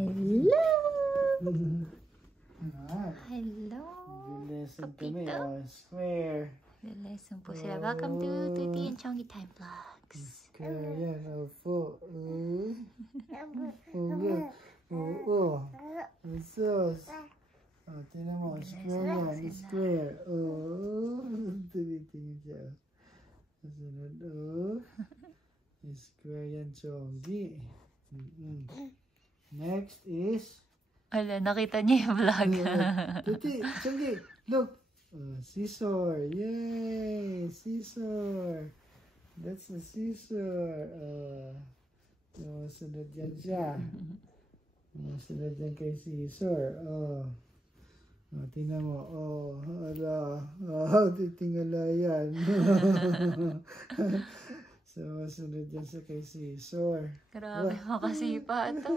Hello! Ah, Hello! lesson kami. Kapito. Oh, square. Lesson po sila. Welcome to Tuti and Chongi Time Vlogs. Square yan. Opo. Ulo. Oo. Sus. Oh, tinan mo. Square yan. Square. Oo. Tumitingin siya. Kasunod. Oo. Square yan, Chongi. Next is... Wala, nakita niya yung vlog. Tuti, Chongi, look. Scissor. Yay! Scissor. That's a scissor. Sunod yan siya. Sunod yan kay scissor. Tingnan mo. Ala. Titingala yan. So, sunod yan sa kay scissor. Grabe, makasipa ito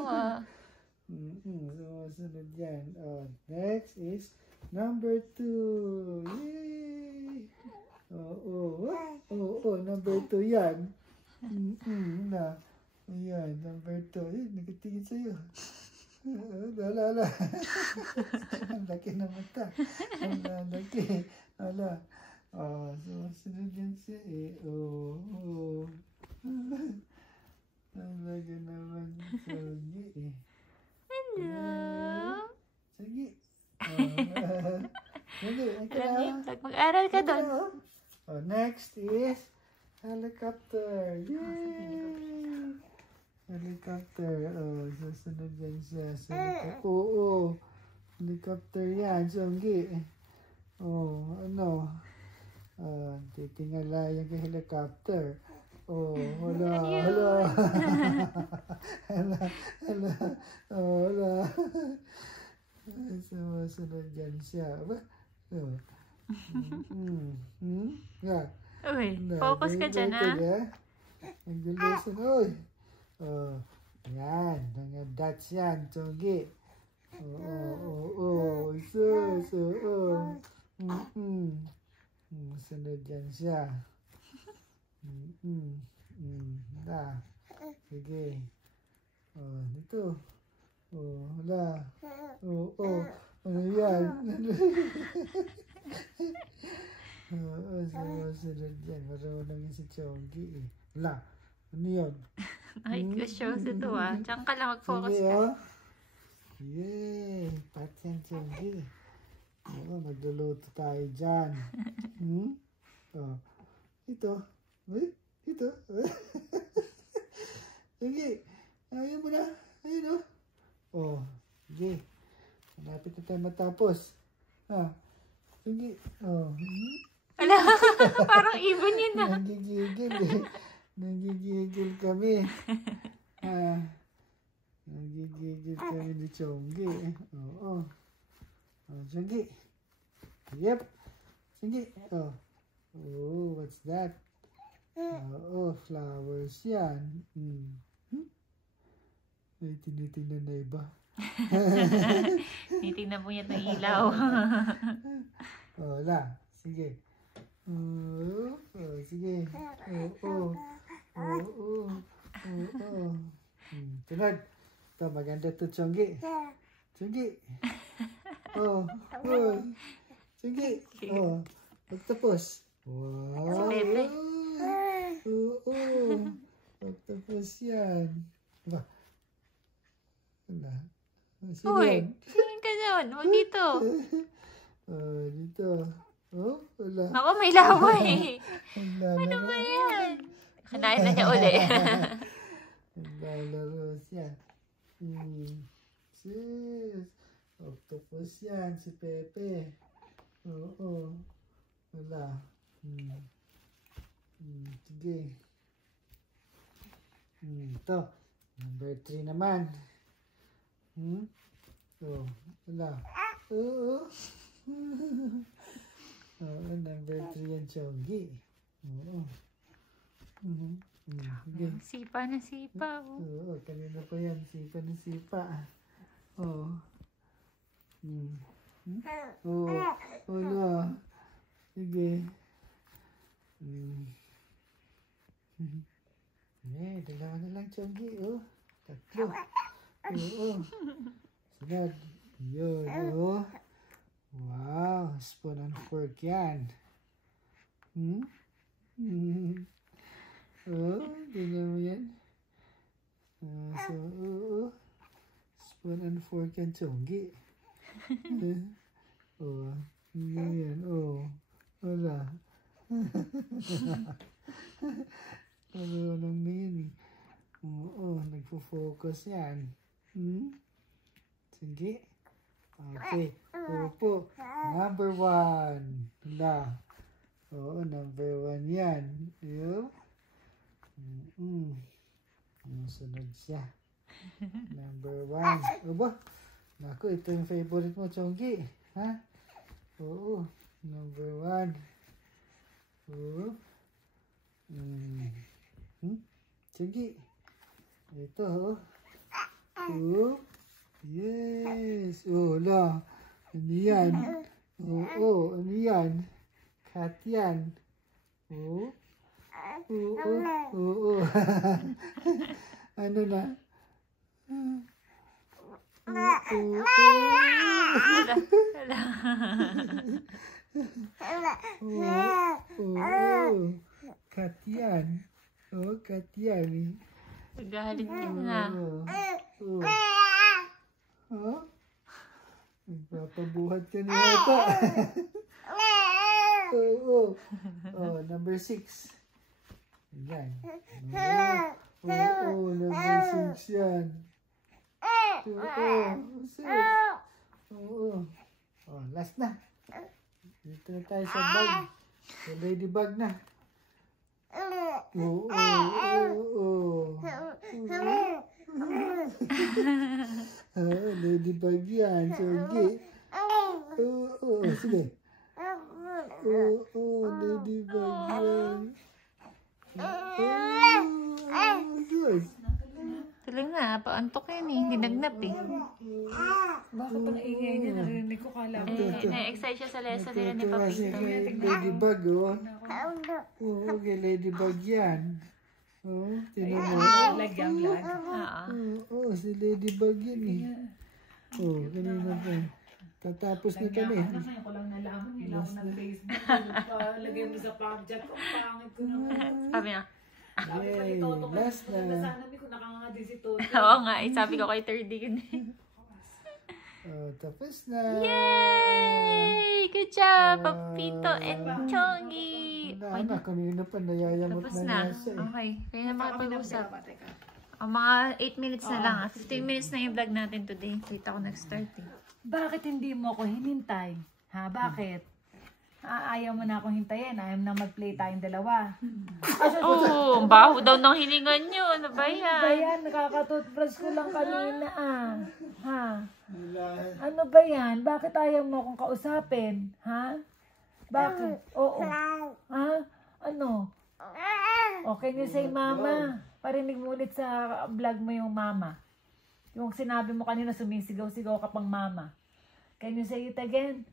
So, sunod yan. Next is number 2. Yay! Number 2 yan. Ayan, number 2. Nakatingin sa'yo. Ala. Ang laki na mata. Ang laki. Ala. So, sunod yan siya eh. Ang laki naman. Sige eh. Hello! Sige. Sige, mag-aral ka doon. Next is helicopter. Yay! Helicopter. Susunod yan siya. Oo. Helicopter yan. Songgi. Titingala yan kay helicopter. Wala. Susunod yan siya. Uy, focus ka dyan ha. Nag-listen. Yan. Mga dots yan. Chongi. Sunod yan siya. Sige. Dito. Wala. Ano yan? Sunod yan. Marunong yun si Chongi eh. Wala. Ano yun? Ay, shows ito Diyan ka lang mag-focus sige, ka. Yay! Pati yan, Chongi. Magluluto tayo dyan. Ito. Ito. Sige. Ayaw mo na. Ayun sige. Malapit na tayo matapos. Sige. Ala, parang ibon yun na. Nagigigil eh. Nagigigil kami. Nagigigil kami ni Chongi. Chongi. Yep. Chongi. What's that? Flowers yan. Ay, tinitingnan na iba. Tinitingnan mo yan ng ilaw. Wala. Sige. Sige. Tunod. Ito, maganda to, Chongi. Chongi. Chongi. Pagtapos. Wow. Si Pepe. Pagtapos yan. Wala. Uy, singin ka doon. Huwag dito. Dito. Wala. Ako, may laway. Ano ba yan? Kanain na niya uli. Naglalaro siya. Sis. Octopus yan, si Pepe. Wala. Sige. Ito. Number 3 naman. Wala. Number 3 yan, Chongi. Sige. Sipa na sipa. Kanina pa yan. Sipa na sipa. Wala. Sige. Dalawa na lang, Chongi. Tatlo. Oo. Sunod. Yun, oh. Wow, spoon and fork yan. Oh, ganyan mo yan. Spoon and fork yan, Chonggi. Oh, ganyan, oh. Wala. Marunong na yun eh. Oo, nagpo-focus yan. Sige. Okay. Upo. Number 1. Hala. Oo, number 1 yan. Yo. Sunod siya. Number 1. Aba. Naku, ito yung favorite mo, Chonggi. Ha? Oo. Number 1. Oo. Chonggi. Ito, oh. Oh. Yes. Oh, la. Ano yan? Oo, ano yan? Cat yan. Oo. Oo. Ano na? Oo. Cat yan. Oh, cat yan. Galit ka na. Huh? Nagpapabuhat ka na yata. Oo. Oh, number 6. Yan. Oo, number 6 yan. Oo. Oh, last na. Dito na tayo sa bag. Sa ladybug na. Oo. Ladybug yan. Sige. Oo. Sige. Oo. Ladybug yan. Yes. Tuloy na, paantok yan eh. Dinagnap eh. Bakit ang ingay niya? Narinig ko kala mo. Na-excite siya sa lesson nila ni Natutuwa siya Papito. kay ladybug, oh. Oo, kay ladybug yan. Oo, tinan mo. Lagyang lag. Oo. Oo, si ladybug yan eh. Oo, kanina pa. Tatapos na kami. Ngayon ko lang nalaman. Hindi ako nag-Facebook. Lagay mo sa pag-chat ko. Pangit ko naman. Sabi na. Yay, last na. Sana ko nakanganga din si Toto. Oo nga, sabi ko kay 30 yun eh. Oh, tapos na. Yay! Good job, Papito and Chonggi! Wala na, kanina pa nayayamot Tapos na na. niya siya. Okay, kaya na makapag-usap. Teka. Mga 8 minutes na lang. 15 minutes na yung vlog natin today. Kita ko nag-start eh. Bakit hindi mo ako hinintay? Ha? Bakit? Ayaw mo na akong hintayin. Ayaw mo na mag-play tayong dalawa. Oo, ang baho daw ng hiningan nyo. Ano ba yan? Ba yan? Nakaka-toothbrush ko lang kanina Ha? Wala. Ano ba yan? Bakit ayaw mo akong kausapin? Ha? Bakit? Oo. Ha? Ano? Okay niyo say mama. Parinig mo ulit sa vlog mo yung mama. Yung sinabi mo kanina sumisigaw-sigaw ka pang mama. Can you say it again?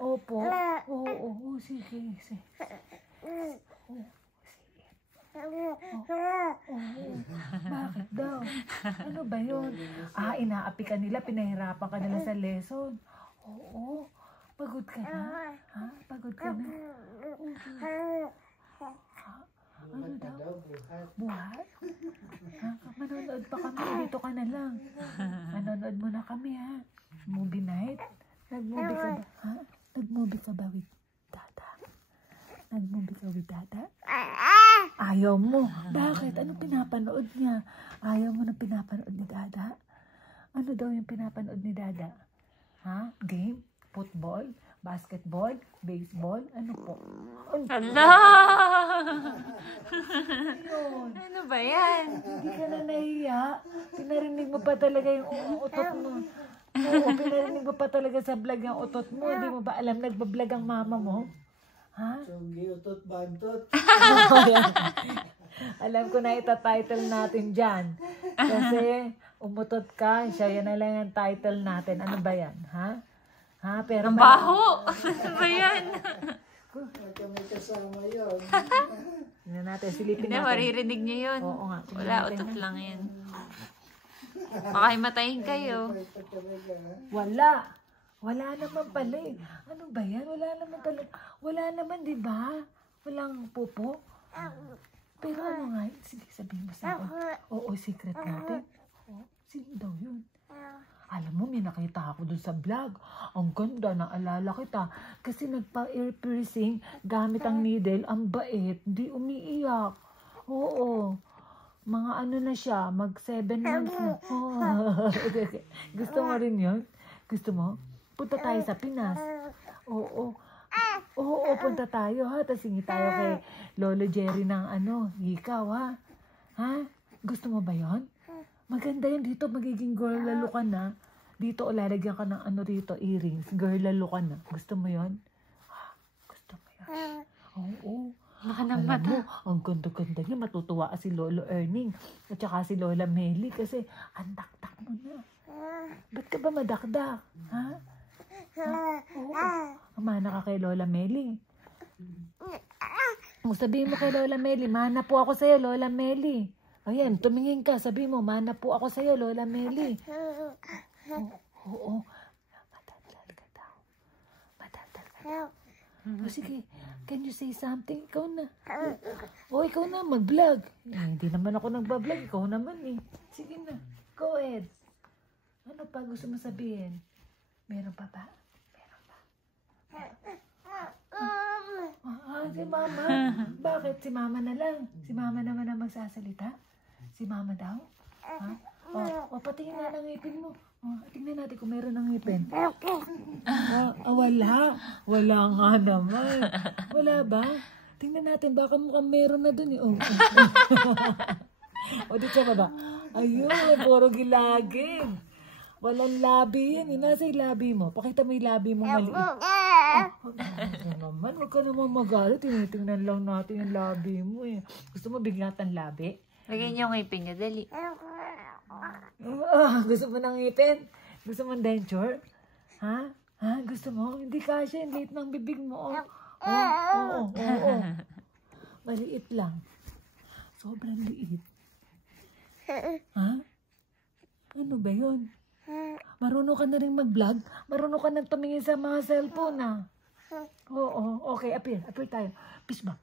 Opo. Oo, sige. Bakit daw? Ano ba yun? Inaapi ka nila, pinahirapan ka nila sa lesson. Oo. Pagod ka na? Ha? Pagod ka na? Ano daw? Buhat? Ha? Manonood pa kami. Dito ka na lang. Manonood muna kami, ha? Movie night? Nag-movie ka ba? Ha? Nag-movie ka ba with Dada? Nag-movie ka with Dada? Ayaw mo. Bakit? Ano pinapanood niya? Ayaw mo na pinapanood ni Dada? Ano daw yung pinapanood ni Dada? Ha? Game? Football? Basketball? Baseball? Ano po? Ala! Ano ba yan? Hindi ka na nahiya. Pinarinig mo pa talaga yung utot mo. Oo, pinarinig mo pa talaga sa vlog yung utot mo. Hindi mo ba alam, nagbablog ang mama mo? Ha? Chonggi, utot, bantot. Alam ko na ita-title natin dyan. Kasi umutot ka, siya yan na lang ang title natin. Ano ba yan? Ha? Ha? Pero Ang baho! Ano ba yan? Baka may kasama yun. Tingnan natin, silipin Hindi, natin. maririnig niyo yun. Oo nga. Wala, utot lang yan. Baka himatayin kayo. Ito talaga, ha? Wala naman pala eh. Ano ba yan? Wala naman talaga. Wala naman, di ba? Walang pupo. Pero ano nga, sige sabihin mo sa akin. Oo, secret natin. Sino daw yun? Alam mo, may nakita ako dun sa vlog. Ang ganda, naalala kita. Kasi nagpa-ear piercing gamit ang needle. Ang bait, di umiiyak. Oo. Mga ano na siya, mag 7 months na. Oh. Gusto mo rin yun? Gusto mo? Punta tayo sa Pinas. Oo. Oo, punta tayo ha. Tapos hingi tayo kay Lolo Jerry ng ikaw ha. Ha? Gusto mo ba yun? Maganda yun dito. Magiging girl lalo ka na. Dito lalagyan ka ng rito, earrings. Girl lalo ka na. Gusto mo yun? Gusto mo yun? Oo. Baka Alam naman. mo, ang ganda-ganda niya. Matutuwa si Lolo Erning at saka si Lola Meli kasi ang dakdak mo na. Ba't ka ba madakdak? Ha? Oo. Mana ka kay Lola Meli. Sabihin mo kay Lola Meli, mana po ako sa'yo, Lola Meli. Ayan, tumingin ka. Sabihin mo, mana po ako sa'yo, Lola Meli. Oo. Madaldal ka daw. Madaldal ka daw. O sige, can you say something? Ikaw na. Ikaw na, mag-vlog. Hindi naman ako nagbablog. Ikaw naman eh. Sige na. Go ahead. Ano pa gusto mo sabihin? Meron pa ba? Meron pa. Si Mama. Bakit? Si Mama na lang. Si Mama naman ang magsasalita. Si Mama daw? Ha? Patingin nga ng ngipin mo. Tingnan natin kung meron ng ngipin. Wala. Wala nga naman. Wala ba? Tingnan natin. Baka mukhang meron na dun eh. Dito ba ba? Ayun, puro gilagid. Walang labi yan. Nasa yung labi mo. Pakita mo yung labi mo maliit. Naman, huwag ka naman magalit. Tinitingnan lang natin yung labi mo eh. Gusto mo bignatan labi? Lagyan niyo yung ngipin niyo. Dali. Gusto mo ng ngipin? Gusto mo ng denture? Ha? Gusto mo? Hindi kasya. Yung liit ng bibig mo. Oo. Maliit lang. Sobrang liit. Ha? Ano ba yun? Marunong ka na rin mag-vlog? Marunong ka na tumingin sa mga cellphone na? Oo. Okay, appear tayo. Peace ba?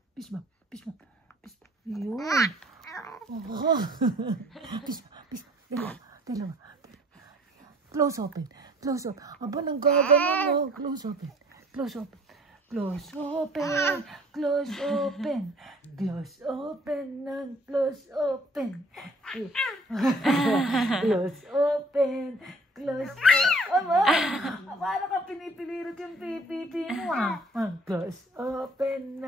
Yun. Oo. Peace. Dalawa. Close open. Aba, nang gagano mo. Close open. Close open Aba, paano ka pinipilirit yung pipipi mo Close open.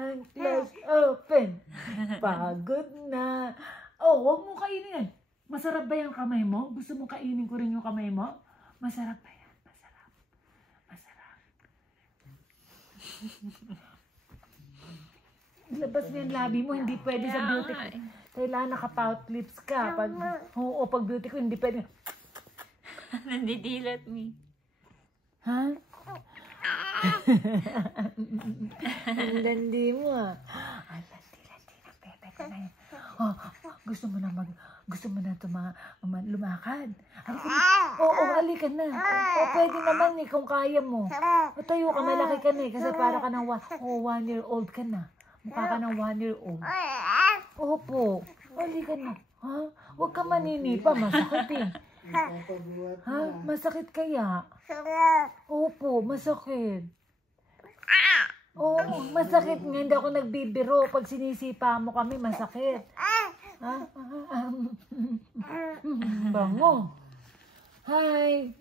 Pagod na. Huwag mo kainin yan. Masarap ba yung kamay mo? Gusto mo kainin ko rin yung kamay mo? Masarap ba yan? Masarap. Ilabas mo yung labi mo, hindi pwede sa beauty ko. Kailangan naka-pout lips ka. Pag beauty ko, hindi pwede. Nandidilat me. Ha? Ang landi mo Ang landi na bebe ka na yan. Gusto mo na lumakad. Halika na. Pwede naman eh kung kaya mo. Tayo ka, malaki ka na eh. Kasi para ka ng 1 year old ka na. Mukha ka ng 1 year old. Opo. Halika na. Ha? Huwag ka maninipa. Masakit eh. Ha? Masakit kaya? Opo, masakit. Oo, masakit nga. Hindi ako nagbibiro. Pag sinisipa mo kami, masakit. Bango. Hi.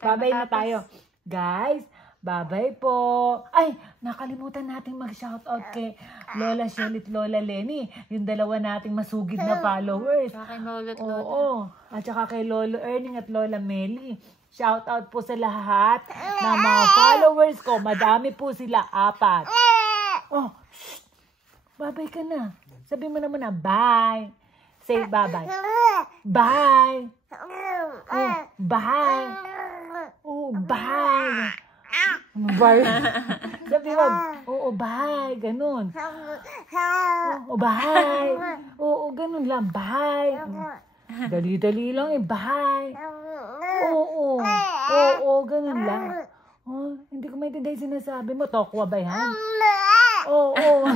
Babay na tayo. Guys, babay po. Ay, nakalimutan nating mag-shoutout kay Lola Shelly at Lola Lenny. Yung dalawa nating masugid na followers. Saka kay Lolo at Lola. Oo. At saka kay Lolo Erning at Lola Meli. Shoutout po sa lahat ng mga followers ko. Madami po sila. 4. Babay ka na. Sabi mo naman na, bye. Say bye-bye. Bye. Bye. Bye. Bye. Sabi mo, bye. Ganun. Bye. Ganun lang. Bye. Dali-dali lang eh. Bye. Oo. Ganun lang. Oh, hindi ko maintindihan yung sinasabi mo. Tokwa ba yan? Oo.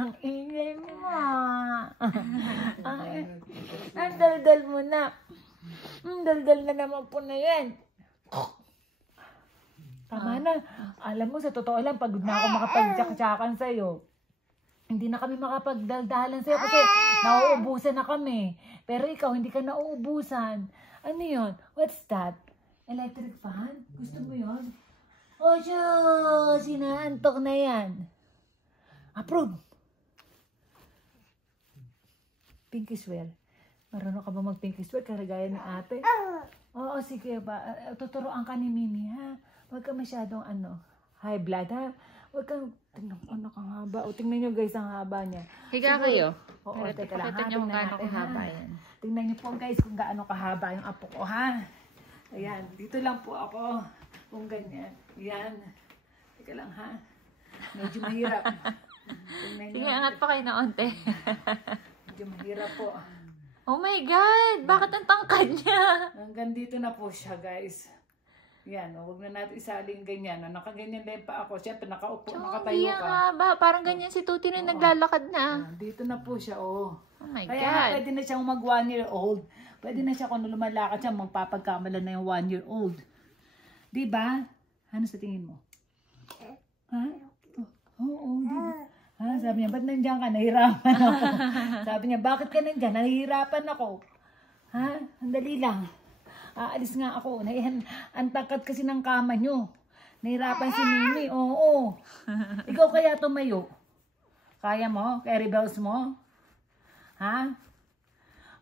Ang ingay mo. Ang daldal mo na. Daldal na naman po na yan. Tama na. Alam mo, sa totoo lang, pagod na ako makapag-tsak-tsakan sa'yo. Hindi na kami makapagdaldalan sa'yo kasi nauubusan na kami. Pero ikaw, hindi ka nauubusan. Ano yun? What's that? Electric fan? Gusto mo yun? Oh, shush! Sinaantok na yan. Approve! Pinky swear. Marunong ka ba mag-pinky swear? Karagaya ni ate? Oo, sige ba? Tuturuan ka ni Mimi, ha? Huwag ka masyadong high blood, ha? Huwag kang, tingnan ko, kang haba. O, tingnan nyo guys, ang haba niya. Higa kayo. Oo, teka lang, Pakita nyo kung gaano kahaba yan. Tingnan nyo po guys kung gaano kahaba yung apo ko, ha? Ayan, dito lang po ako. Kung ganyan. Ayan. Teka lang, ha? Medyo mahirap. Tingnan nyo. Sige, angat pa kayo na onte. Medyo mahirap po. Oh my God! Bakit ang tangkad niya? Hanggang dito na po siya, guys. Yan, huwag na natin isaling ganyan. Nakaganyan din pa ako. Siyempre, nakaupo, nakatayo Ang ka. haba. Parang ganyan si Tuti na naglalakad na. Dito na po siya, oh. Oh my Kaya God. pwede na siyang mag 1 year old. Pwede na siya kung lumalakad siya, magpapagkamalan na yung 1 year old. Diba? Ano sa tingin mo? Ha? Oo, diba? Ha? Sabi niya, ba't nandiyan ka? Nahihirapan ako. Sabi niya, bakit ka nandiyan? Nahihirapan ako. Ha? Andali lang. Aalis nga ako. Ang takat kasi ng kama nyo. Nahihirapan si Mimi. Oo. Ikaw kaya tumayo? Kaya mo? Kaya rebels mo? Ha?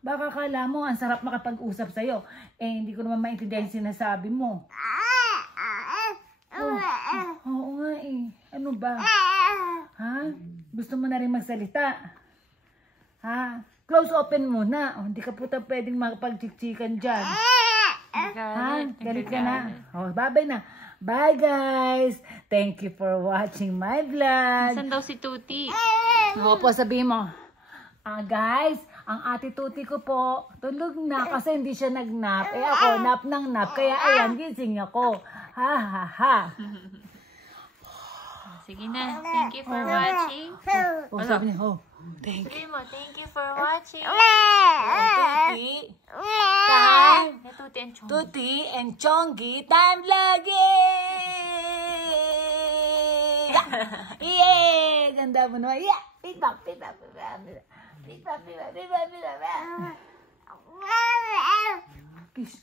Baka kala mo, ang sarap makapag-usap sa'yo. Eh, hindi ko naman maintindihan yung sinasabi mo. Oo nga eh. Ano ba? Ha? Gusto mo na rin magsalita? Ha? Close open muna. Hindi ka puta pwedeng makapag-chiksikan dyan. Ha? Galit ka na? Oh, bye-bye na. Bye guys! Thank you for watching my vlog. Saan daw si Tuti? Oo po, sabihin mo. Guys, ang ate Tuti ko po, tulog na kasi hindi siya nag-nap. Eh ako, nap ng nap. Kaya ayan, gising ako. Ha ha ha. Sige na. Thank you for watching. Oh, sabi niya, oh. Thank you for watching. Tuti. Time. Tuti and Chong. Tuti and Chongi time lagi! Yeah! Ganda mo naman. Yeah! Pita. Kiss.